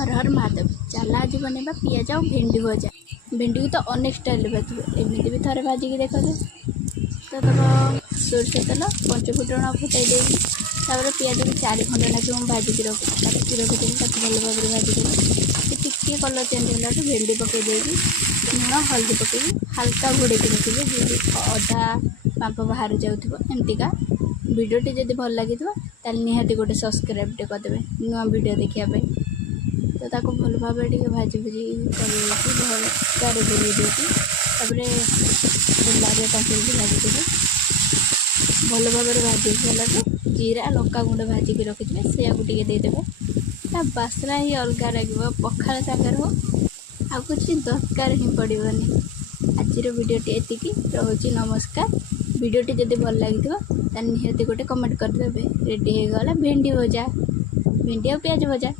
हर हर महादेव चला आज बनेबा पियाज और भेंडी भजा। भेंडी को तो अनेक स्टाइल भाजू एमती भी थे भाजिकी देखो तो तब सोरष तेल पंच फुटण फुटाई देगी पियाज को 4 खंड लगे मुझे भाजिकी रखी भल भाव में भाजीदेवी टिके कलर चेंज होगा भेंडी पकई देगी लुण हल्दी पकई हाल्का घोड़े रखिए अधा बांप बाहर जामतीका भिडियोटी जब भल लगी निहाती गोटे सब्सक्राइब करदे नुआ वीडियो देखापी तो ताको भल भाव भाजी भुजी कर भल बुले देती तेल तंतुल भाजी भल भाव में भाजी सारा जीरा लंका गुंड भाजिकी रखिए से देदेवे ता बास्ना ही अलग लगे पखाल सागर हो आ कुछ दरकार ही पड़ोनी। आज वीडियोटी एतिकी रोची नमस्कार। वीडियोटी जब भल लगी निहाती गोटे कमेंट करदे रेडी हो गला भेंडी भजा भेंडी और प्याज भजा।